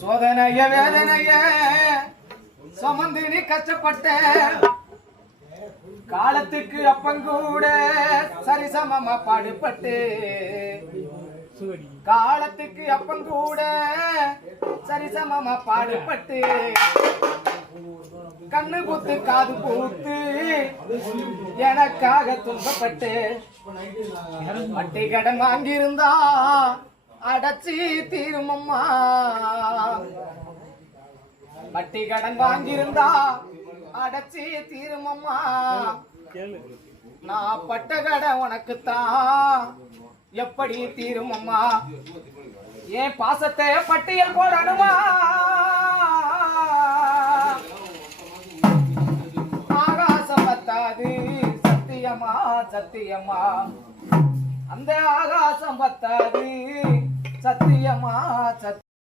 சோதனைய வேதனைய சுமந்து நீ கஷ்டப்பட்ட காலத்துக்கு அப்பங்கூட சரிசமமா பாடுபட்டு காலத்துக்கு அப்பங்கூட சரிசமமா பாடுபட்டு கண்ணு குத்து காது பூத்து எனக்காக துன்பப்பட்டு வட்டி கடன் வாங்கியிருந்தா அடைச்சி தீருமம்மா. வட்டி கடன் வாங்கியிருந்தா அடைச்சி தீருமம்மா. நான் பட்ட கடன் உனக்குத்தான். எப்படி தீருமம்மா? ஏன் பாசத்தை பட்டியல் போடணுமா? ஆகாசம் பத்தாது சத்தியமா சத்தியமா? அந்த ஆகாசம் பத்தாது சத்தியமா சத்தியமா